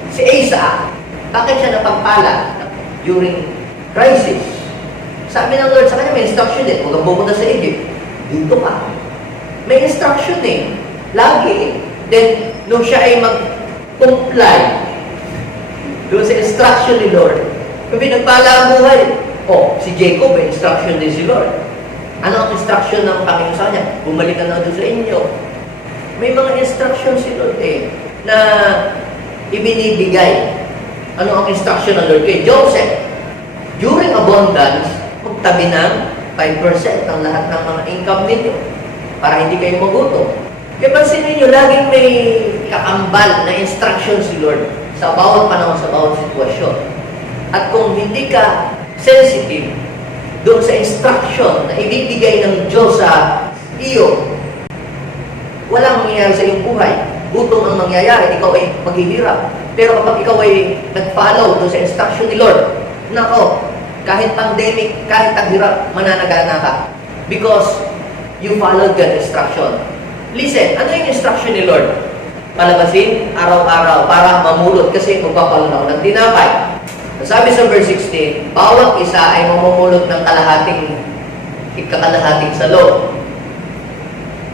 Si Asa, bakit siya napagpala during crisis? Sabi ng Lord sa kanya, may instruction din. Huwag kang pumunta sa Egypt. Dito ka. May instruction eh. Lagi. Then, nung siya ay mag-comply doon sa instruction ni Lord, kung pinagpala ang buhay, si Jacob, may instruction din si Lord. Ano ang instruction ng Panginoon sa kanya? Bumalik ka na doon sa inyo. May mga instruction si Lord na ibinibigay. Ano ang instruction ng Lord kay Joseph? During abundance, magtabi ng 5% ng lahat ng mga income ninyo para hindi kayo magutom. Kaya pansinin nyo, laging may kakambal na instruction si Lord sa bawat panahon, sa bawat sitwasyon. At kung hindi ka sensitive doon sa instruction na ibibigay ng Diyos sa iyo, walang mangyayari sa iyong buhay. Gutom ang mangyayari, ikaw ay maghihirap. Pero kapag ikaw ay nag-follow doon sa instruction ni Lord, nako, kahit pandemic, kahit taghirap, mananagana ka. Because you followed God's instruction. Listen, ano yung instruction ni Lord? Palabasin araw-araw para mamulot kasi magpapalun ako ng tinapay. Sabi sa verse 16, bawat isa ay mamumulot ng ikakalahating salo.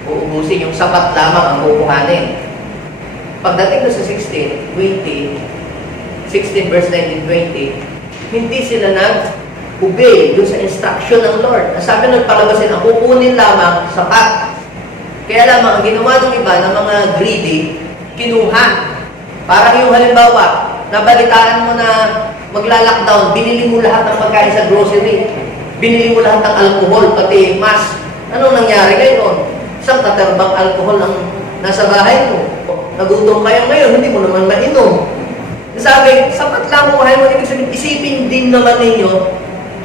Uubusin yung sapat lamang ang kukuhanin. Pagdating na sa 16 verse 19-20, hindi sila nag-obey doon sa instruction ng Lord. Sabi ng palabasin, ang kukunin lamang sapat. Kaya lamang, ang ginawa ng iba ng mga greedy, kinuha. Parang yung halimbawa, nabalitaan mo na magla-lockdown, binili mo lahat ng pagkain sa grocery, binili mo lahat ng alcohol, pati mask. Anong nangyari ngayon? Isang katerbang alcohol ang nasa bahay mo. Nagutom kayo ngayon, hindi mo naman mainom. Sabi, sapat lang buhay mo, ibig sabihin, isipin din naman ninyo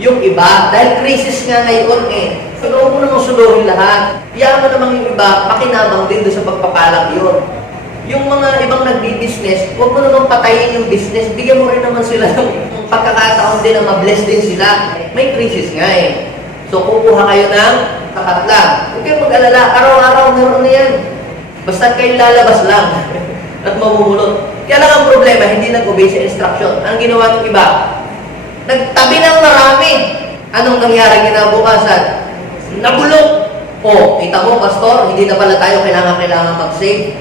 yung iba. Dahil crisis nga ngayon So, huwag mo namang suluhin lahat. Yaman naman yung iba, pakinabang din doon sa pagpapalang yun. Yung mga ibang nagbi-business, huwag mo namang patayin yung business. Bigyan mo rin naman sila ng pagkakataon din na ma-bless din sila. May crisis nga So, kukuha kayo ng tapat lang. Huwag kayong mag-alala, araw-araw meron na yan. Basta kayo lalabas lang at mamumulot. Kaya lang ang problema, hindi nag-obey sa instruction. Ang ginawa ng iba, nagtabi ng marami. Anong nangyari kinabukasan? Nabulok. Kita mo, pastor, hindi na pala tayo kailangan mag-save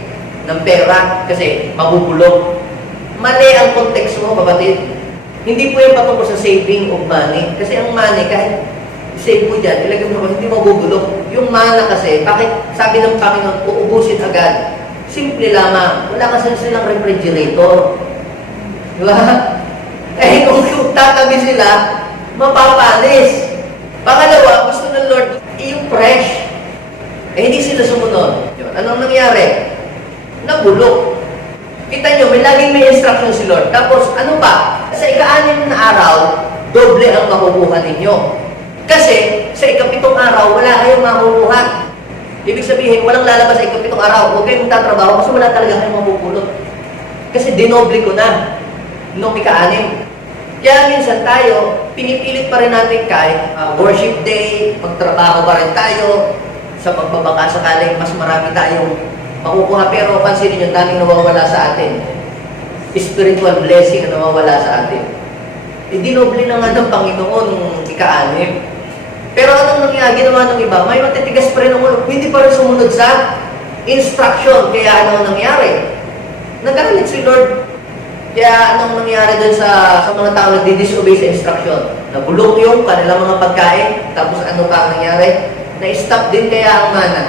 ng pera kasi mabubulok. Mali ang context mo, kapatid. Hindi po yan patungkol sa saving of money. Kasi ang money, kahit save mo dyan, ilagay mo hindi mabubulok. Yung mana kasi, bakit sabi ng Panginoon, uubusin agad? Simple lamang. Wala kasi silang refrigerator. Diba? Kung tatabi sila, mapapalis. Pangalawa, gusto ng Lord, yung fresh. Hindi sila sumunod. Anong nangyari? nabulok. Kita nyo, laging may instruction si Lord. Tapos, ano pa? Sa ika-6 na araw, doble ang makukuha ninyo. Kasi, sa ika-7 araw, wala kayong makukuha. Ibig sabihin, walang lalabas sa ika-7 araw. Huwag kayong magtatrabaho kasi wala talaga kayong mapupulot. Kasi dinoble ko na nung ika-6. Kaya minsan tayo, pinipilit pa rin natin kahit worship day, magtrabaho pa rin tayo, sa magbabaka sakaling mas marami tayong makukuha. Pero pansinin nyo, daming nawawala sa atin. Spiritual blessing ang nawawala sa atin. Dinoble na nga ng Panginoon nung ika-6. Pero anong nangyari? Ginawa ng iba? May matitigas pa rin ang ulo. Hindi pa rin sumunod sa instruction. Kaya anong nangyari? Nagalit si Lord. Kaya anong nangyari dun sa mga tao na didisobey sa instruction? Nabulok yung kanilang mga pagkain. Tapos ano pa ang nangyari? Na-stop din kaya ang mana.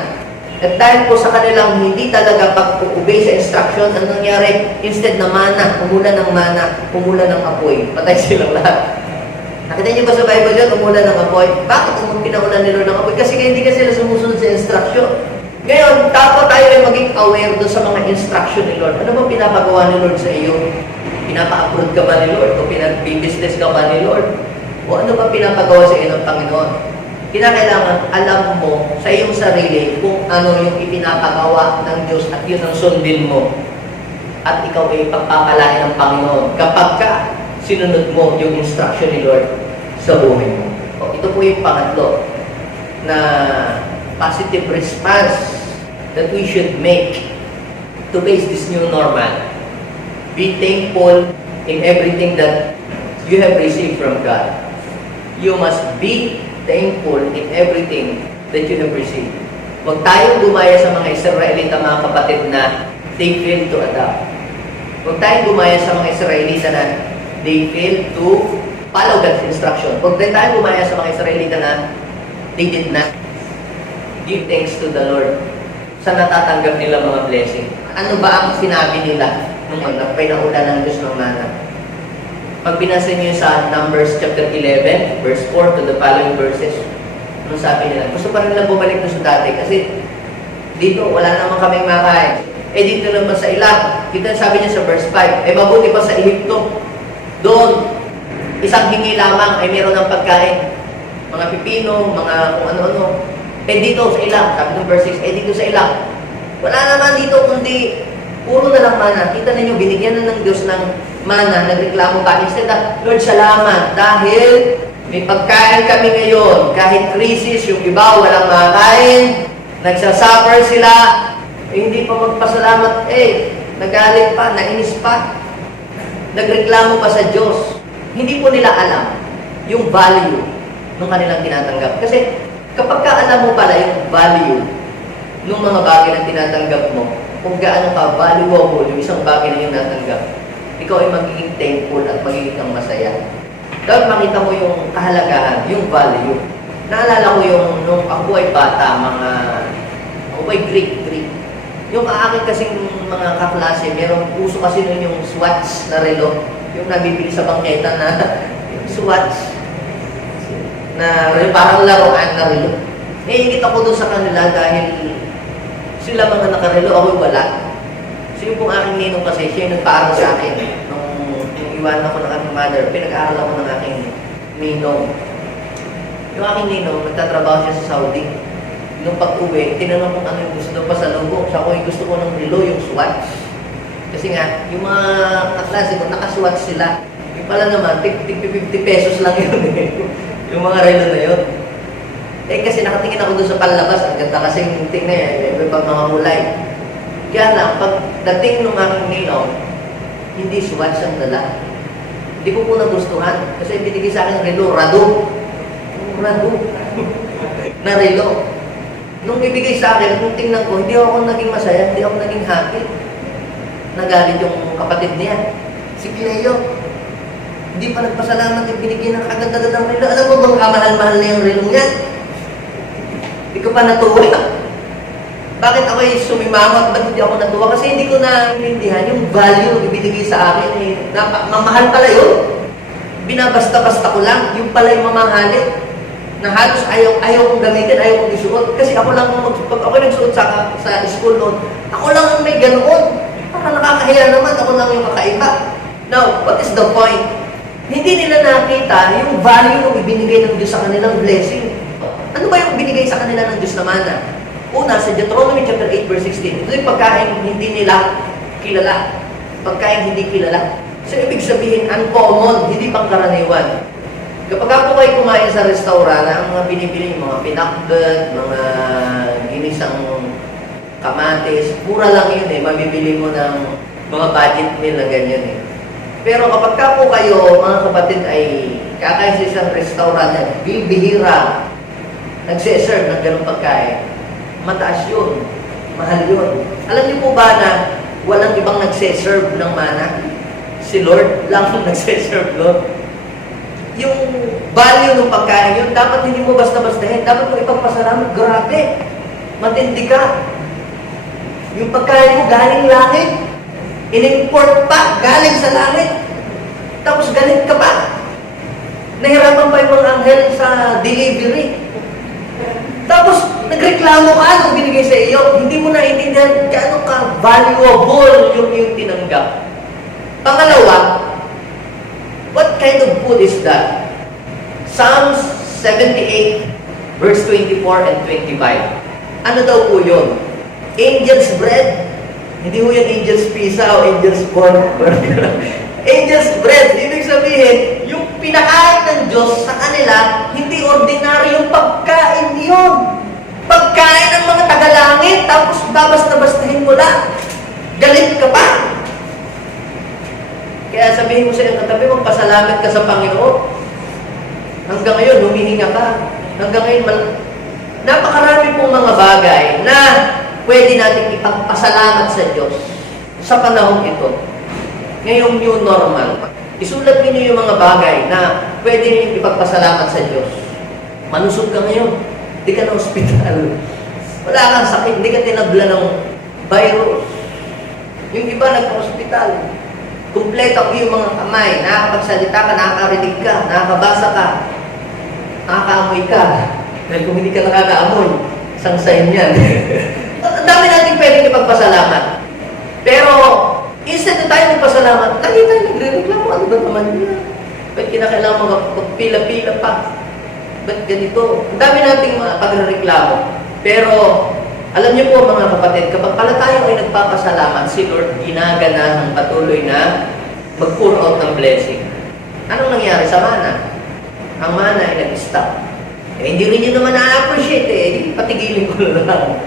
At dahil po sa kanilang hindi talaga pag-obey sa instruction, ano nangyari? Instead na mana, umulan ng mana, umulan ng apoy. Patay silang lahat. Nakita niyo ba sa Bible yun, umulan ng apoy? Bakit pinaulan ni Lord ng apoy? Kasi hindi ka sila sumusunod sa instruction. Ngayon, dapat tayo ay maging aware doon sa mga instruction ni Lord. Ano ba pinapagawa ni Lord sa iyo? Pinapa-approve ka ba ni Lord? O pinag-business ka ba ni Lord? O ano ba pinapagawa sa iyo ng Panginoon? Kinakailangan alam mo sa iyong sarili kung ano yung ipinapagawa ng Diyos at yun ang sundin mo. At ikaw ay pagpapalain ng Panginoon kapag ka sinunod mo yung instruction ni Lord sa buhay mo. O, ito po yung pangatlo na positive response that we should make to face this new normal. Be thankful in everything that you have received from God. You must be thankful in everything that you have received. Huwag tayong gumaya sa mga Israelita, mga kapatid, na they failed to adapt. Huwag tayong gumaya sa mga Israelita na they failed to follow God's instruction. Huwag din tayong gumaya sa mga Israelita na they did not give thanks to the Lord sa natatanggap nila mga blessing. Ano ba ang sinabi nila nung pinaulan ng Diyos ng mana? Pag binasa niyo sa Numbers chapter 11, verse 4 to the following verses, anong sabi nila? Gusto pa rin nila bumalik na sa dati kasi dito wala naman kaming makain. Dito naman sa ilang, kita sabi niya sa verse 5, mabuti pa sa Ehipto. Doon, isang hingi lamang ay meron ng pagkain. Mga pipino, mga kung ano-ano. Dito sa ilang, sabi ng verse 6, dito sa ilang. Wala naman dito kundi puro na lang mana. Kita ninyo, binigyan na ng Diyos ng mana, nagreklamo pa. Instead na, Lord, salamat dahil may pagkain kami ngayon. Kahit krisis, yung iba walang makain, nagsasuffer sila, hindi pa magpasalamat, nagalit pa, nainis pa, nagreklamo pa sa Diyos. Hindi po nila alam yung value ng kanilang tinatanggap. Kasi kapag ka alam mo pala yung value ng mga bagay na tinatanggap mo, kung gaano ka valuable yung isang bagay na yung natanggap, ikaw ay magiging thankful at magiging kang masaya. Dapat makita mo yung kahalagahan, yung value. Naalala ko yung nung ako ay bata, ako ay Greek. Yung akin kasing mga kaklase, merong uso kasi nun yung Swatch na relo, yung nabibili sa bangketa na yung Swatch na parang laruan na relo. Ingit ako doon sa kanila dahil sila mga nakarelo, ako wala. So yung pong aking ninong kasi, siya yung nagpaaral sa akin. Nung iwan ako ng aking mother, pinag-aaral ako ng aking ninong. Yung aking ninong, nagtatrabaho siya sa Saudi. Nung pag-uwi, tinanong kung ano yung gusto pa sa logo. Siya ko yung gusto ko ng relo, yung Swatch. Kasi nga, yung mga kaklase ko, naka-Swatch sila. Yung pala naman, 50 pesos lang yun yung mga relo na yun. Kasi nakatingin ako doon sa palabas, ang ganda kasi yung tingnan niya, may pang mga kulay. Kaya lang, pag dating nung aking ninong, hindi Swatch ang dala. Hindi ko po nagustuhan. Kasi binigay sa akin relo, Rado. Na relo. Nung ibigay sa akin, nung tingnan ko, hindi ako naging masaya, hindi ako naging happy. Nagalit yung kapatid niya, si Cleo. Hindi pa nagpasalamat yung binigyan ng kaganda-ganda ng relo. Alam mo bang kamahal-mahal na yung relo niya? Hindi ko pa natuwa. Bakit ako ay sumimangot? Ba't hindi ako natuwa? Kasi hindi ko na-intindihan yung value na ibinigay sa akin. Mamahal pala yun. Binabasta-basta ko lang. Yung pala yung mamahalin. na halos ayaw kong gamitin, ayaw kong isuot. Kasi ako lang, pag ako nagsuot sa school noon, ako lang ang may ganoon. Para nakakahiya naman, ako lang yung kakaiba. Now, what is the point? Hindi nila nakita yung value ng ibinigay ng Diyos sa kanilang blessing. Ano ba yung binigay sa kanila ng Diyos na mana? Una, sa Deuteronomy chapter 8, verse 16, ito yung pagkain hindi nila kilala. Pagkain hindi kilala. So, ibig sabihin, uncommon, hindi pangkaraniwan. Kapag po kayo kumain sa restaurant, ang mga binibili, mga pinakbet, mga ginisang kamatis, mura lang yun eh, mabibili mo ng mga budget meal na ganyan eh. Pero kapag po kayo, mga kapatid, ay kakain sa isang restaurant na bibihira, nagse-serve ng ganong pagkain, mataas yun, mahal yun. Alam niyo po ba na walang ibang nagse-serve ng mana? Si Lord lang ang nagse-serve, Lord. Yung value ng pagkain yun, dapat hindi mo basta-bastahin. Dapat mo ipagpasalamat. Grabe. Matindi ka. Yung pagkain mo galing langit. In-import pa, galing sa langit. Tapos galit ka pa. Nahirapan pa yung mga anghel sa delivery. Tapos, nagreklamo ka nung binigay sa iyo. Hindi mo naiintindihan gaano ka valuable yung tinanggap. Pangalawa, what kind of food is that? Psalms 78, verse 24 and 25. Ano daw po yun? Angel's bread? Hindi mo yan angel's pizza o angel's pork. Angel's bread. Ibig sabihin, yung pinakain ng Diyos sa kanila, hindi ordinaryong pagkain yun. Pagkain ng mga tagalangit, tapos babasta-bastahin mo lang. Galit ka pa. Kaya sabihin mo sa iyong katabi, magpasalamat ka sa Panginoon. Hanggang ngayon, humihinga ka. Hanggang ngayon, napakarami pong mga bagay na pwede natin ipagpasalamat sa Diyos sa panahon ito. Ngayong new normal. Isulat niyo yung mga bagay na pwede niyo ipagpasalamat sa Diyos. Manusog ka ngayon. Hindi ka na ospital. Wala kang sakit. Hindi ka tinabla ng virus. Yung iba nagka-ospital. Kumpleto yung mga kamay. Nakakapagsalita ka, nakakarinig ka, nakakabasa ka, nakakaamoy ka. Dahil kung hindi ka nakakaamoy, isang sign yan. Ang dami natin pwedeng ipagpasalamat. Pero, instead na tayo nagpasalamat, lagi tayo nagre-reklamo. Ano ba naman yun? Ba't kinakailangan magpila-pila pa? Ba't ganito? Ang dami nating mga pagre-reklamo. Pero, alam niyo po mga kapatid, kapag pala tayo ay nagpapasalamat, si Lord ginaganahan patuloy na mag-pour out ng blessing. Anong nangyari sa mana? Ang mana ay nag-stop. Hindi rin yun naman na-appreciate eh. Patigilin ko lang.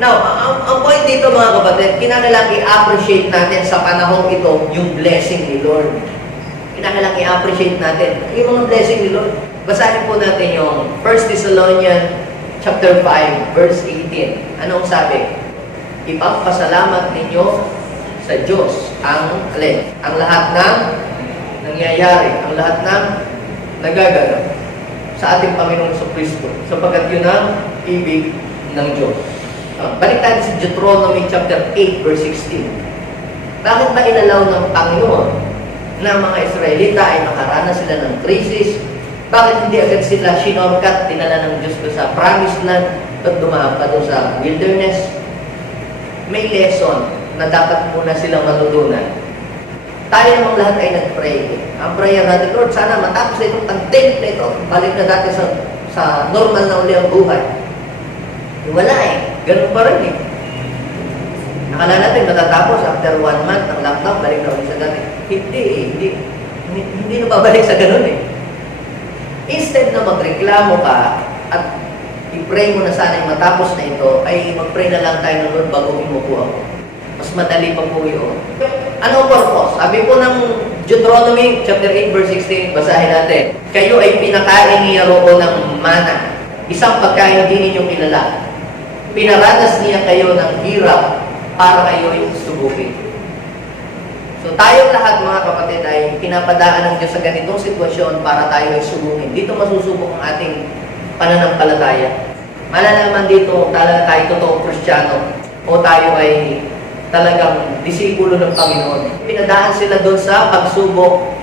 Now, ang point dito mga kapatid, kinakailangan i-appreciate natin sa panahon ito yung blessing ni Lord. Kinakailangan i-appreciate natin yung mga blessing ni Lord. Basahin po natin yung 1 Thessalonians chapter 5, verse 18. Anong sabi? Ipagpasalamat ninyo sa Diyos ang lahat ng nangyayari, ang lahat ng nagaganap sa ating Panginoong Kristo, sapagkat yun ang ibig ng Diyos. Balik tayo sa Deuteronomy chapter 8, verse 16. Bakit ba inalaw ng Panginoon na mga Israelita ay makaranas sila ng krisis? Bakit hindi agad sila shinorkat, dinala ng Diyos doon sa promised land at dumaan pa doon sa wilderness? May lesson na dapat muna silang matutunan. Tayo namang lahat ay nag-pray. Ang prayer natin, Lord, sana matapos na itong pandemic na ito, balik na dati sa normal na uli ang buhay. Wala eh. Ganun pa rin eh. Nakala natin matatapos after 1 month ng lockdown, balik na ulit sa dati. Hindi eh. Hindi na babalik sa ganun eh. Instead na magreklamo ka at i-pray mo na sana yung matapos na ito, ay mag-pray na lang tayo ng Lord bago himuko ako. Mas madali pa po yun. Ano ang purpose? Sabi po ng Deuteronomy chapter 8 verse 16, basahin natin. Kayo ay pinakain niya roon ng mana, isang pagkain hindi ninyo kilala. Pinaranas niya kayo ng hirap para kayo ay subukin. So tayong lahat mga kapatid ay pinapadaan ng Diyos sa ganitong sitwasyon para tayo ay subukin. Dito masusubok ang ating pananampalataya. Malalaman dito talaga tayo totoong Kristiyano o tayo ay talagang disipulo ng Panginoon. Pinadaan sila doon sa pagsubok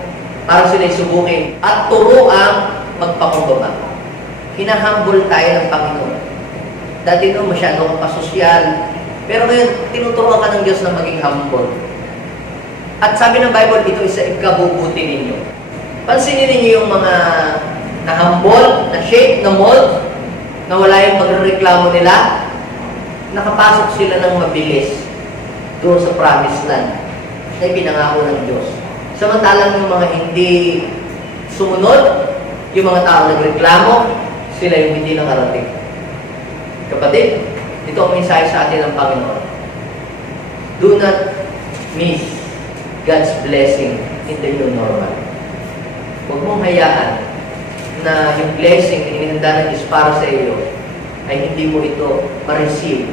para sila ay subukin at turo ang magpakumbaba. hinahumble tayo ng Panginoon. Dati no, masyado kang pasosyal. Pero ngayon, tinuturuan ka ng Diyos na maging humble. At sabi ng Bible, ito isa ikabubuti ninyo. Pansinin ninyo yung mga na-humble, na-shape, na-mold, na wala yung magreklamo nila, nakapasok sila ng mabilis doon sa promised land na ipinangako ng Diyos. Samantalang yung mga hindi sumunod, yung mga tao nagreklamo, sila yung hindi nakarating. Kapatid, ito ang mensahe sa atin ng Panginoon. Do not miss God's blessing in the new normal. Huwag mong hayaan na yung blessing na inihanda ng Diyos para sa iyo ay hindi mo ito ma-receive.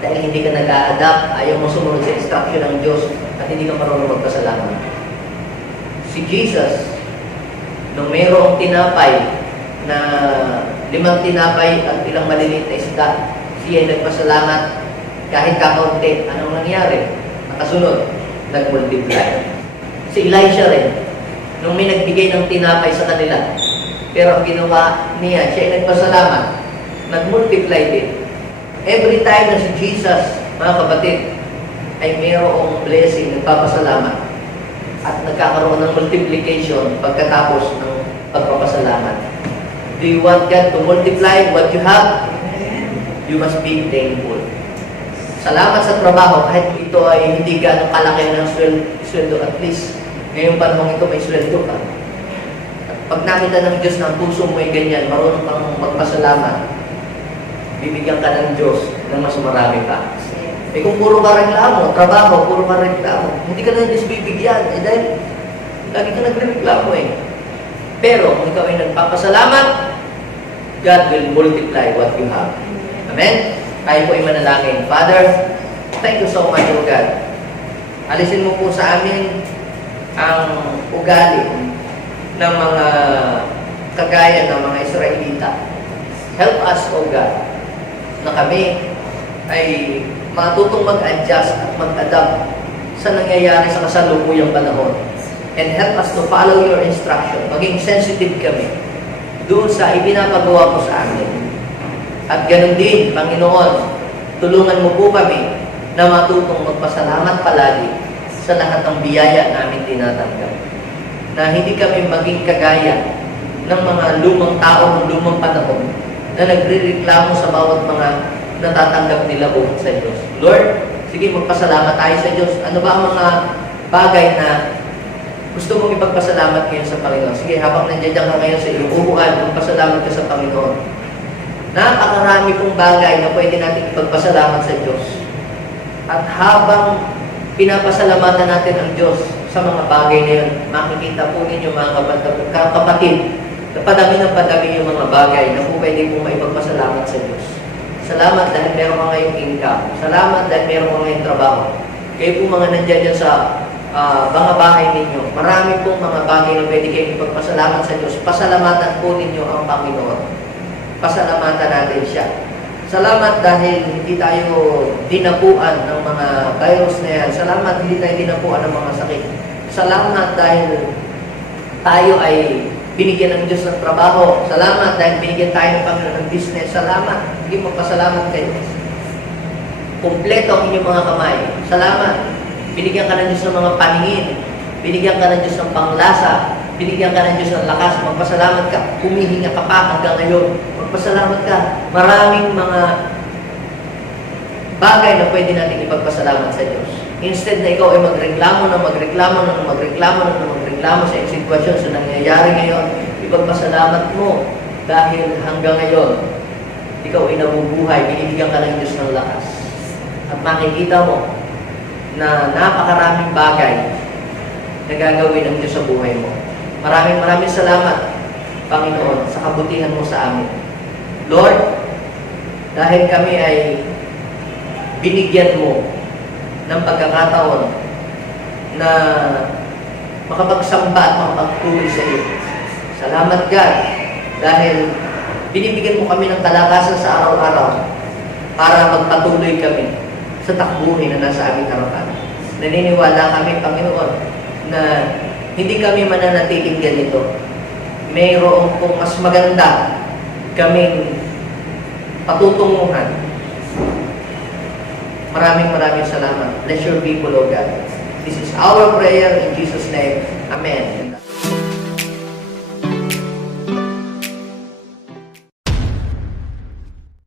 Dahil hindi ka nag-a-adapt, ayaw mo sumunod sa instruction ng Diyos at hindi ka marunong magpasalamat. Si Jesus, nung mayroong tinapay na 5 tinapay at ilang maliliit na isda, siya ay nagpasalamat kahit kakaunti. Anong nangyari? Nakasunod, nag-multiply. Si Elijah rin, nung may nagbigay ng tinapay sa kanila, pero ang ginawa niya, siya ay nagpasalamat, nag-multiply din. Every time na si Jesus, mga kapatid, ay mayroong blessing, nagpapasalamat, at nagkakaroon ng multiplication pagkatapos ng pagpapasalamat. Do you want God to multiply what you have? You must be thankful. Salamat sa trabaho, kahit ito ay hindi gaano kalaki ng sweldo, at least ngayong panahon ito may sweldo ka. At pag nakita ng Diyos na puso mo ay ganyan, marunong kang magpasalamat, bibigyan ka ng Diyos ng mas marami pa. Eh kung puro ka reklamo, trabaho, puro ka reklamo, hindi ka ng Diyos bibigyan. Eh dahil lagi ka nagreklamo eh. Pero kung ikaw ay nagpapasalamat, God will multiply what you have. Amen? Tayo po ay manalangin. Father, thank you so much, O God. Alisin mo po sa amin ang ugali ng mga kagaya ng mga Israelita. Help us, O God, na kami ay matutong mag-adjust at mag-adapt sa nangyayari sa kasalukuyang panahon. And help us to follow your instruction. Maging sensitive kami doon sa ipinapagawa mo sa amin. At ganun din, Panginoon, tulungan mo po kami na matutong magpasalamat palagi sa lahat ng biyaya namin tinatanggap. Na hindi kami maging kagaya ng mga lumang tao ng lumang panahon na nagre-reklamo sa bawat mga natatanggap nila po sa Diyos. Lord, sige, magpasalamat tayo sa Diyos. Ano ba ang mga bagay na gusto mong ipagpasalamat ngayon sa Panginoon? Sige, habang nandiyan ka ngayon sa iyong upuan, magpasalamat ka sa Panginoon. Napakarami pong bagay na pwede natin ipagpasalamat sa Diyos. At habang pinapasalamatan natin ang Diyos sa mga bagay na yun, makikita po ninyo mga kapatid, na padami ng padami yung mga bagay na po pwede pong maipagpasalamat sa Diyos. Salamat dahil meron ka ngayong income. Salamat dahil meron ka ngayong trabaho. Kayo po mga nandiyan dyan sa mga bahay ninyo, marami pong mga bagay na pwede kayong ipagpasalamat sa Diyos. Pasalamatan po ninyo ang Panginoon. Pasalamatan natin siya. Salamat dahil hindi tayo dinapuan ng mga virus na yan. Salamat hindi tayo dinapuan ng mga sakit. Salamat dahil tayo ay binigyan ng Diyos ng trabaho. Salamat dahil binigyan tayo ng Panginoon ng business. Salamat. Hindi magpasalamat kayo. Kompleto ang inyong mga kamay. Salamat. Binigyan ka ng Diyos ng mga paningin. Binigyan ka ng Diyos ng panglasa. Binigyan ka ng Diyos ng lakas. Magpasalamat ka. Humihinga ka pa hanggang ngayon. Magpasalamat ka. Maraming mga bagay na pwede natin ipagpasalamat sa Diyos. Instead na ikaw ay magreklamo sa sitwasyon sa nangyayari ngayon, ipagpasalamat mo dahil hanggang ngayon, ikaw ay nabubuhay, binibigyan ka ng Diyos ng lakas. At makikita mo na napakaraming bagay na gagawin ng Diyos sa buhay mo. Maraming salamat, Panginoon, sa kabutihan mo sa amin. Lord, dahil kami ay binigyan mo ng pagkakataon na makapagsamba at makapagpuri sa iyo. Salamat, God, dahil binibigyan mo kami ng kalakasan sa araw-araw para magpatuloy kami sa takbuhin na nasa aming harapan. Naniniwala kami, Panginoon, na hindi kami mananatiling ganito. Mayroon pong mas maganda kaming patutunguhan. Maraming salamat. Bless your people, O God. This is our prayer in Jesus' name. Amen.